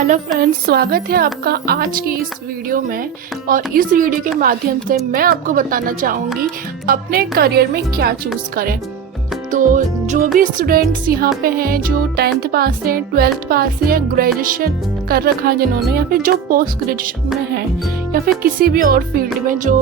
Hello friends, स्वागत है आपका आज की इस वीडियो में। और इस वीडियो के माध्यम से मैं आपको बताना चाहूँगी अपने करियर में क्या चूज़ करें। तो जो भी स्टूडेंट्स यहाँ पे हैं जो 10th पास हैं, 12th पास है या ग्रेजुएशन कर रखा है जिन्होंने, या फिर जो पोस्ट ग्रेजुएशन में है या फिर किसी भी और फील्ड में जो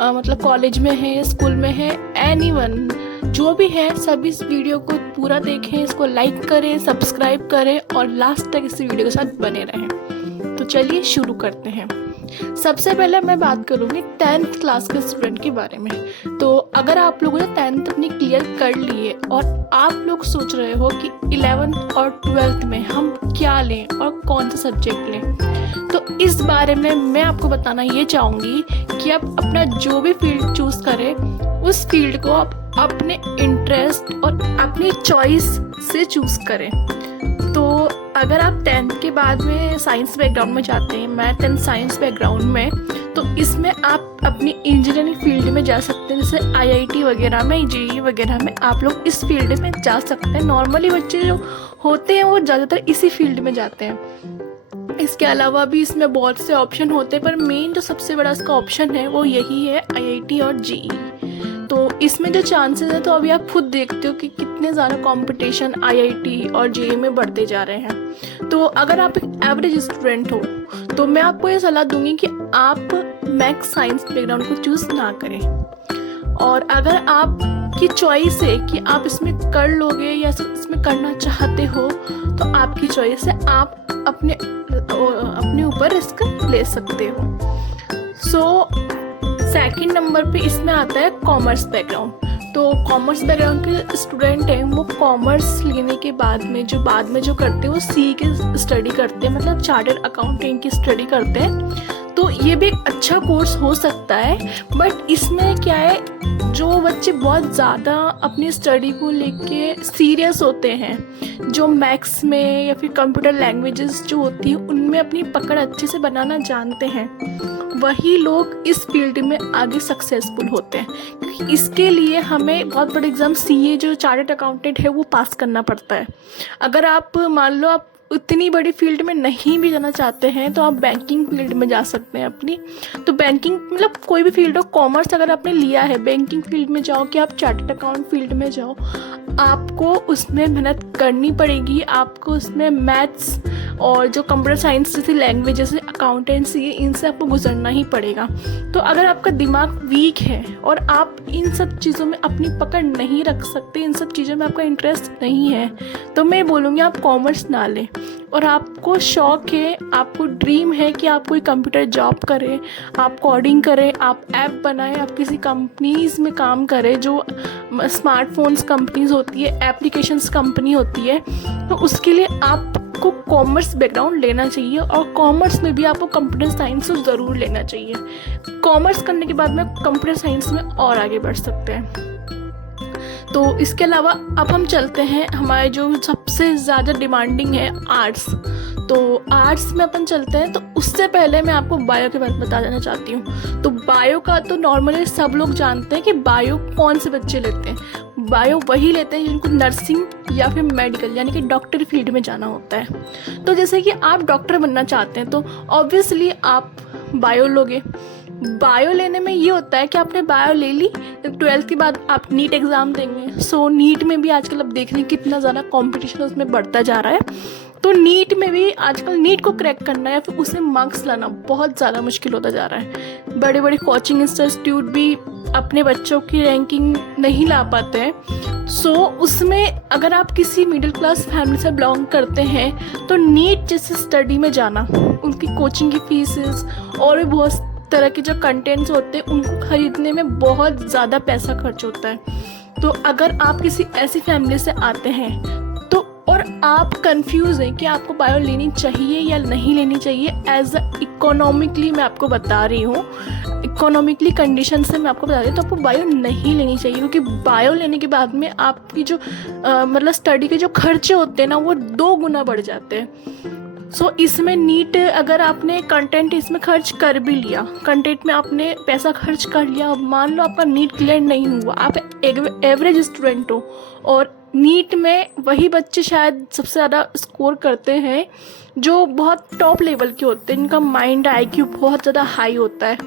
मतलब कॉलेज में है, स्कूल में है, एनीवन जो भी है, सब इस वीडियो को पूरा देखें, इसको लाइक करें, सब्सक्राइब करें और लास्ट तक इस वीडियो के साथ बने रहें। तो चलिए शुरू करते हैं। सबसे पहले मैं बात करूँगी 10th क्लास के स्टूडेंट के बारे में। तो अगर आप लोगों ने 10th अपनी क्लियर कर ली है और आप लोग सोच रहे हो कि 11th और 12th में हम क्या लें और कौन सा सब्जेक्ट लें, तो इस बारे में मैं आपको बताना ये चाहूँगी कि आप अपना जो भी फील्ड चूज़ करें उस फील्ड को आप अपने इंटरेस्ट और अपनी चॉइस से चूज़ करें। तो अगर आप 10th के बाद में साइंस बैकग्राउंड में जाते हैं, मैथ एंड साइंस बैकग्राउंड में, तो इसमें आप अपनी इंजीनियरिंग फील्ड में जा सकते हैं। जैसे IIT वगैरह में, JEE वगैरह में आप लोग इस फील्ड में जा सकते हैं। नॉर्मली बच्चे जो होते हैं वो ज़्यादातर इसी फील्ड में जाते हैं। इसके अलावा भी इसमें बहुत से ऑप्शन होते हैं, पर मेन जो सबसे बड़ा इसका ऑप्शन है वो यही है, IIT और JEE। तो इसमें जो चांसेस है, तो अभी आप खुद देखते हो कि कितने ज़्यादा कंपटीशन IIT और JEE में बढ़ते जा रहे हैं। तो अगर आप एक एवरेज स्टूडेंट हो तो मैं आपको ये सलाह दूंगी कि आप मैथ्स साइंस बैकग्राउंड को चूज़ ना करें। और अगर आपकी चॉइस है कि आप इसमें कर लोगे या इसमें करना चाहते हो, तो आपकी चॉइस है, आप अपने ऊपर रिस्क ले सकते हो। सेकंड नंबर पे इसमें आता है कॉमर्स बैकग्राउंड। तो कॉमर्स बैकग्राउंड के स्टूडेंट हैं, वो कॉमर्स लेने के बाद में जो करते हैं वो CA की स्टडी करते हैं, मतलब चार्टर्ड अकाउंटिंग की स्टडी करते हैं। तो ये भी एक अच्छा कोर्स हो सकता है, बट इसमें क्या है, जो बच्चे बहुत ज़्यादा अपनी स्टडी को लेके सीरियस होते हैं, जो मैथ्स में या फिर कंप्यूटर लैंग्वेजेस जो होती है उनमें अपनी पकड़ अच्छे से बनाना जानते हैं, वही लोग इस फील्ड में आगे सक्सेसफुल होते हैं। इसके लिए हमें बहुत बड़े एग्ज़ाम CA जो चार्टर्ड अकाउंटेंट है वो पास करना पड़ता है। अगर आप मान लो आप उतनी बड़ी फील्ड में नहीं भी जाना चाहते हैं तो आप बैंकिंग फील्ड में जा सकते हैं अपनी। तो बैंकिंग मतलब कोई भी फील्ड हो, कॉमर्स अगर आपने लिया है, बैंकिंग फील्ड में जाओ कि आप चार्टर्ड अकाउंट फील्ड में जाओ, आपको उसमें मेहनत करनी पड़ेगी। आपको उसमें मैथ्स और जो कंप्यूटर साइंस जैसी लैंग्वेज जैसे अकाउंटेंसी है, इनसे आपको गुजरना ही पड़ेगा। तो अगर आपका दिमाग वीक है और आप इन सब चीज़ों में अपनी पकड़ नहीं रख सकते, इन सब चीज़ों में आपका इंटरेस्ट नहीं है, तो मैं बोलूँगी आप कॉमर्स ना लें। और आपको शौक़ है, आपको ड्रीम है कि आप कोई कंप्यूटर जॉब करें, आप कोडिंग करें, आप ऐप बनाएं, आप किसी कंपनीज़ में काम करें जो स्मार्टफोन्स कंपनीज़ होती है, एप्लीकेशंस कंपनी होती है, तो उसके लिए आपको कॉमर्स बैकग्राउंड लेना चाहिए। और कॉमर्स में भी आपको कंप्यूटर साइंस तो ज़रूर लेना चाहिए। कॉमर्स करने के बाद में कंप्यूटर साइंस में और आगे बढ़ सकते हैं। तो इसके अलावा अब हम चलते हैं हमारे जो सबसे ज़्यादा डिमांडिंग है, आर्ट्स। तो आर्ट्स में अपन चलते हैं, तो उससे पहले मैं आपको बायो के बारे में बता देना चाहती हूँ। तो बायो का तो नॉर्मली सब लोग जानते हैं कि बायो कौन से बच्चे लेते हैं। बायो वही लेते हैं जिनको नर्सिंग या फिर मेडिकल यानी कि डॉक्टर फील्ड में जाना होता है। तो जैसे कि आप डॉक्टर बनना चाहते हैं तो ऑब्वियसली आप बायो लोगे। बायो लेने में ये होता है कि आपने बायो ले ली, 12th के बाद आप नीट एग्ज़ाम देंगे। सो नीट में भी आजकल अब देख रहे हैं कितना ज़्यादा कंपटीशन उसमें बढ़ता जा रहा है। तो नीट में भी आजकल नीट को क्रैक करना या फिर उसमें मार्क्स लाना बहुत ज़्यादा मुश्किल होता जा रहा है। बड़े बड़े कोचिंग इंस्टीट्यूट भी अपने बच्चों की रैंकिंग नहीं ला पाते हैं। सो उसमें अगर आप किसी मिडिल क्लास फैमिली से बिलोंग करते हैं तो नीट जैसे स्टडी में जाना, उनकी कोचिंग की फीसेस और भी बहुत तरह के जो कंटेंट्स होते हैं उनको खरीदने में बहुत ज़्यादा पैसा खर्च होता है। तो अगर आप किसी ऐसी फैमिली से आते हैं तो और आप कंफ्यूज हैं कि आपको बायो लेनी चाहिए या नहीं लेनी चाहिए, एज इकोनॉमिकली मैं आपको बता रही हूँ, इकोनॉमिकली कंडीशन से मैं आपको बता रही हूँ, तो आपको बायो नहीं लेनी चाहिए। क्योंकि बायो लेने के बाद में आपकी जो मतलब स्टडी के जो खर्चे होते हैं ना, वो 2 गुना बढ़ जाते हैं। सो इसमें नीट अगर आपने कंटेंट इसमें खर्च कर भी लिया, कंटेंट में आपने पैसा खर्च कर लिया, मान लो आपका नीट क्लियर नहीं हुआ, आप एवरेज स्टूडेंट हो और नीट में वही बच्चे शायद सबसे ज़्यादा स्कोर करते हैं जो बहुत टॉप लेवल के होते हैं, इनका माइंड आईक्यू बहुत ज़्यादा हाई होता है।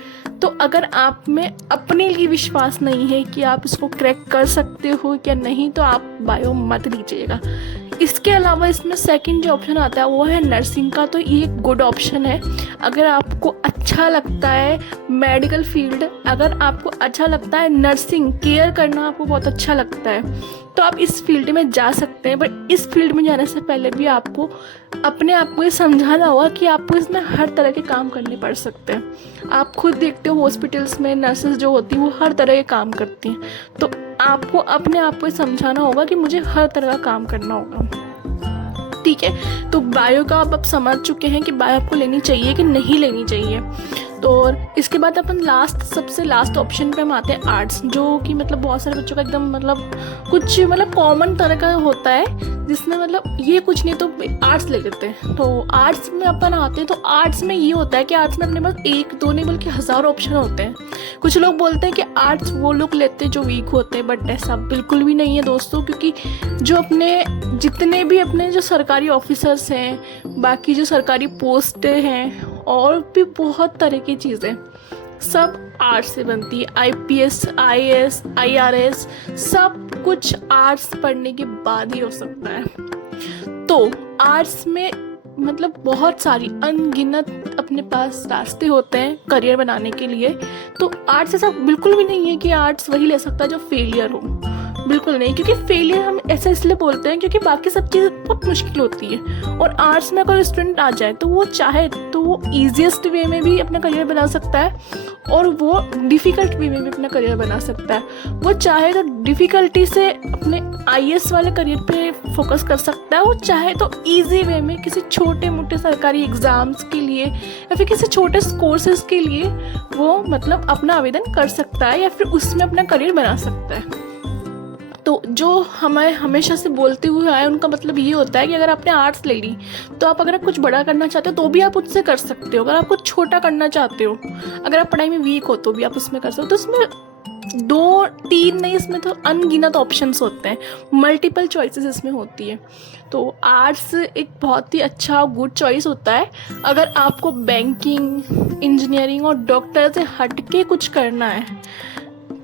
तो अगर आप में अपने लिए विश्वास नहीं है कि आप इसको क्रैक कर सकते हो या नहीं, तो आप बायो मत लीजिएगा। इसके अलावा इसमें सेकंड जो ऑप्शन आता है वो है नर्सिंग का। तो ये एक गुड ऑप्शन है। अगर आपको अच्छा लगता है मेडिकल फील्ड, अगर आपको अच्छा लगता है नर्सिंग केयर करना, आपको बहुत अच्छा लगता है, तो आप इस फील्ड में जा सकते हैं। बट इस फील्ड में जाने से पहले भी आपको अपने आप को ये समझाना होगा कि आपको इसमें हर तरह के काम करने पड़ सकते हैं। आप खुद देखते हो हॉस्पिटल्स में नर्सेज जो होती हैं वो हर तरह के काम करती हैं, तो आपको अपने आप को समझाना होगा कि मुझे हर तरह का काम करना होगा। ठीक है, तो बायो का अब समझ चुके हैं कि बायो आपको लेनी चाहिए कि नहीं लेनी चाहिए। तो इसके बाद अपन सबसे लास्ट ऑप्शन पे हम आते हैं आर्ट्स, जो कि मतलब बहुत सारे बच्चों का एकदम कुछ कॉमन तरह का होता है, जिसमें ये कुछ नहीं तो आर्ट्स ले लेते हैं। तो आर्ट्स में अपन आते हैं, तो आर्ट्स में ये होता है कि आर्ट्स में अपने पास एक दो नहीं बल्कि हज़ारों ऑप्शन होते हैं। कुछ लोग बोलते हैं कि आर्ट्स वो लोग लेते हैं जो वीक होते हैं, बट ऐसा बिल्कुल भी नहीं है दोस्तों, क्योंकि जितने भी अपने जो सरकारी ऑफिसर्स हैं, बाकी जो सरकारी पोस्टें हैं और भी बहुत तरह की चीज़ें सब आर्ट्स से बनती है। IPS, IAS, IRS सब कुछ आर्ट्स पढ़ने के बाद ही हो सकता है। तो आर्ट्स में बहुत सारी अनगिनत अपने पास रास्ते होते हैं करियर बनाने के लिए। तो आर्ट्स ऐसा बिल्कुल भी नहीं है कि आर्ट्स वही ले सकता है जो फेलियर हो, बिल्कुल नहीं। क्योंकि फेलियर हम ऐसा इसलिए बोलते हैं क्योंकि बाकी सब चीज़ बहुत मुश्किल होती है, और आर्ट्स में अगर स्टूडेंट आ जाए तो वो चाहे तो वो ईजीएस्ट वे में भी अपना करियर बना सकता है और वो डिफ़िकल्ट वे में भी अपना करियर बना सकता है। वो चाहे तो डिफ़िकल्टी से अपने IAS वाले करियर पे फोकस कर सकता है, वो चाहे तो ईजी वे में किसी छोटे मोटे सरकारी एग्ज़ाम्स के लिए या फिर किसी छोटे कोर्सेज के लिए वो अपना आवेदन कर सकता है या फिर उसमें अपना करियर बना सकता है। तो जो हमें हमेशा से बोलते हुए आए उनका ये होता है कि अगर आपने आर्ट्स ले ली तो अगर आप कुछ बड़ा करना चाहते हो तो भी आप उससे कर सकते हो। अगर आप कुछ छोटा करना चाहते हो, अगर आप पढ़ाई में वीक हो तो भी आप उसमें कर सकते हो। तो इसमें 2-3 नहीं, इसमें तो अनगिनत ऑप्शंस होते हैं, मल्टीपल चॉइसेस इसमें होती है। तो आर्ट्स एक बहुत ही अच्छा गुड चॉइस होता है। अगर आपको बैंकिंग, इंजीनियरिंग और डॉक्टर से हट के कुछ करना है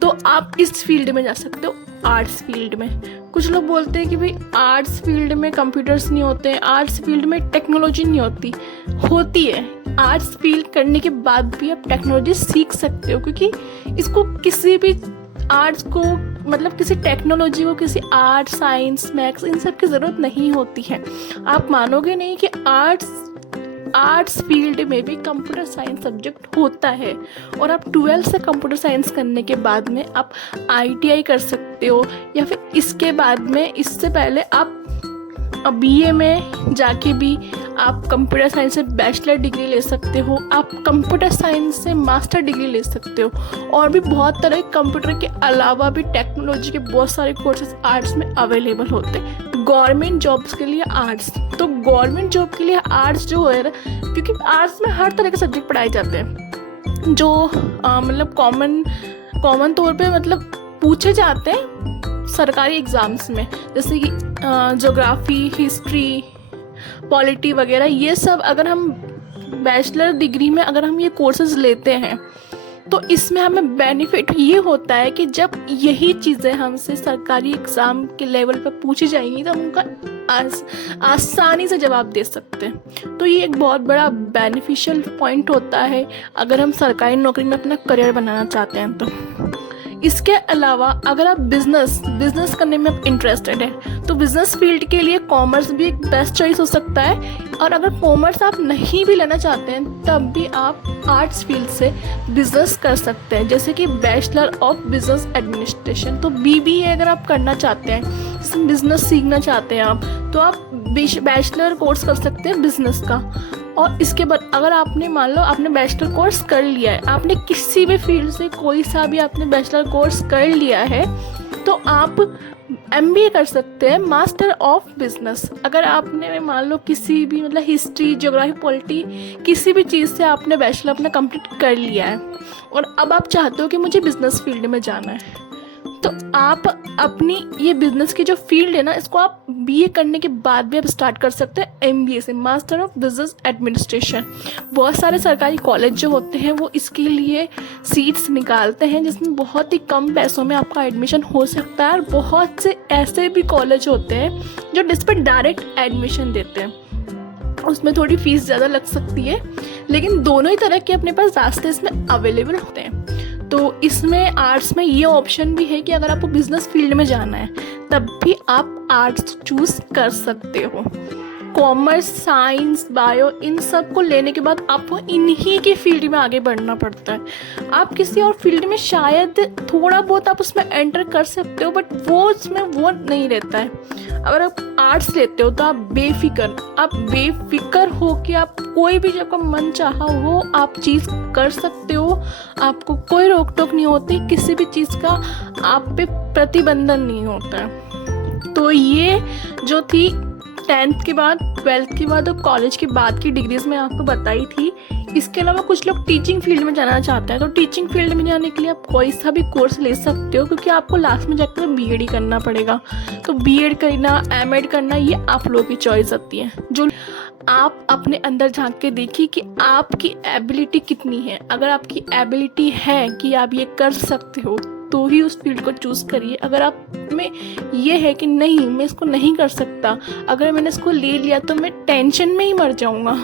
तो आप इस फील्ड में जा सकते हो, आर्ट्स फील्ड में। कुछ लोग बोलते हैं कि भाई आर्ट्स फील्ड में कंप्यूटर्स नहीं होते हैं, आर्ट्स फील्ड में टेक्नोलॉजी नहीं होती है। आर्ट्स फील्ड करने के बाद भी आप टेक्नोलॉजी सीख सकते हो, क्योंकि इसको किसी भी आर्ट्स को किसी टेक्नोलॉजी को किसी आर्ट, साइंस, मैथ्स इन सब की ज़रूरत नहीं होती है। आप मानोगे नहीं कि आर्ट्स फील्ड में भी कंप्यूटर साइंस सब्जेक्ट होता है, और आप 12th से कंप्यूटर साइंस करने के बाद में आप ITI कर सकते हो, या फिर इसके बाद में, इससे पहले आप BA में जाके भी आप कंप्यूटर साइंस से बैचलर डिग्री ले सकते हो, आप कंप्यूटर साइंस से मास्टर डिग्री ले सकते हो, और भी बहुत तरह कंप्यूटर के अलावा भी टेक्नोलॉजी के बहुत सारे कोर्सेज आर्ट्स में अवेलेबल होते हैं। गवर्नमेंट जॉब्स के लिए आर्ट्स, तो गवर्नमेंट जॉब के लिए आर्ट्स जो है ना, क्योंकि आर्ट्स में हर तरह के सब्जेक्ट पढ़ाए जाते हैं जो कॉमन तौर पे पूछे जाते हैं सरकारी एग्ज़ाम्स में, जैसे कि ज्योग्राफी, हिस्ट्री, पॉलिटी वगैरह। ये सब अगर हम बैचलर डिग्री में अगर हम ये कोर्सेज लेते हैं तो इसमें हमें बेनिफिट ये होता है कि जब यही चीज़ें हमसे सरकारी एग्ज़ाम के लेवल पर पूछी जाएंगी तो हम उनका आसानी से जवाब दे सकते हैं। तो ये एक बहुत बड़ा बेनिफिशियल पॉइंट होता है अगर हम सरकारी नौकरी में अपना करियर बनाना चाहते हैं तो। इसके अलावा अगर आप बिजनेस करने में इंटरेस्टेड हैं तो बिजनेस फील्ड के लिए कॉमर्स भी एक बेस्ट चॉइस हो सकता है। और अगर कॉमर्स आप नहीं भी लेना चाहते हैं तब भी आप आर्ट्स फील्ड से बिजनेस कर सकते हैं, जैसे कि बैचलर ऑफ बिजनेस एडमिनिस्ट्रेशन। तो BBA अगर आप करना चाहते हैं, जैसे बिजनेस सीखना चाहते हैं आप, तो आप बैचलर कोर्स कर सकते हैं बिजनेस का। और इसके बाद अगर आपने मान लो आपने बैचलर कोर्स कर लिया है, आपने किसी भी फील्ड से कोई सा भी आपने बैचलर कोर्स कर लिया है, तो आप MBA कर सकते हैं, मास्टर ऑफ बिजनेस। अगर आपने मान लो किसी भी हिस्ट्री, ज्योग्राफी, पॉलिटी किसी भी चीज़ से आपने बैचलर अपना कंप्लीट कर लिया है और अब आप चाहते हो कि मुझे बिजनेस फील्ड में जाना है, तो आप अपनी ये बिजनेस की जो फील्ड है ना, इसको आप बीए करने के बाद भी आप स्टार्ट कर सकते हैं एमबीए से, मास्टर ऑफ बिजनेस एडमिनिस्ट्रेशन। बहुत सारे सरकारी कॉलेज जो होते हैं वो इसके लिए सीट्स निकालते हैं, जिसमें बहुत ही कम पैसों में आपका एडमिशन हो सकता है। और बहुत से ऐसे भी कॉलेज होते हैं जो जिस पर डायरेक्ट एडमिशन देते हैं, उसमें थोड़ी फीस ज़्यादा लग सकती है, लेकिन दोनों ही तरह के अपने पास रास्ते इसमें अवेलेबल होते हैं। तो इसमें आर्ट्स में ये ऑप्शन भी है कि अगर आपको बिजनेस फील्ड में जाना है तब भी आप आर्ट्स चूज़ कर सकते हो। कॉमर्स, साइंस, बायो, इन सब को लेने के बाद आपको इन्हीं की फील्ड में आगे बढ़ना पड़ता है। आप किसी और फील्ड में शायद थोड़ा बहुत आप उसमें एंटर कर सकते हो, बट वो उसमें वो नहीं रहता है। अगर आप आर्ट्स लेते हो तो आप बेफिक्र हो कि आप कोई भी जब का मन चाहा वो आप चीज़ कर सकते हो। आपको कोई रोक टोक नहीं होती, किसी भी चीज़ का आप पे प्रतिबंधन नहीं होता है। तो ये जो थी 10th के बाद, 12th के बाद और कॉलेज के बाद की डिग्रीज मैं आपको बताई थी। इसके अलावा कुछ लोग टीचिंग फील्ड में जाना चाहते हैं, तो टीचिंग फील्ड में जाने के लिए आप कोई सा भी कोर्स ले सकते हो, क्योंकि आपको लास्ट में जाकर बीएड ही करना पड़ेगा। तो बीएड करना, एमएड करना, ये आप लोगों की चॉइस होती है। जो आप अपने अंदर झांक के देखिए कि आपकी एबिलिटी कितनी है। अगर आपकी एबिलिटी है कि आप ये कर सकते हो तो ही उस फील्ड को चूज़ करिए। अगर आप में ये है कि नहीं मैं इसको नहीं कर सकता, अगर मैंने इसको ले लिया तो मैं टेंशन में ही मर जाऊंगा,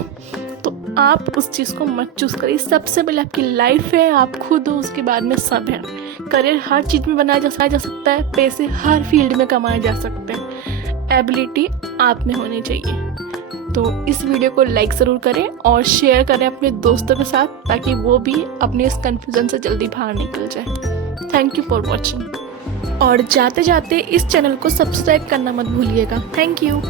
तो आप उस चीज़ को मत चूज़ करिए। सबसे पहले आपकी लाइफ है, आप खुद हो, उसके बाद में सब है। करियर हर चीज़ में बनाया जा सकता है, पैसे हर फील्ड में कमाए जा सकते हैं, एबिलिटी आप में होनी चाहिए। तो इस वीडियो को लाइक ज़रूर करें और शेयर करें अपने दोस्तों के साथ, ताकि वो भी अपने इस कन्फ्यूज़न से जल्दी बाहर निकल जाए। Thank you for watching. और जाते जाते इस चैनल को सब्सक्राइब करना मत भूलिएगा। Thank you.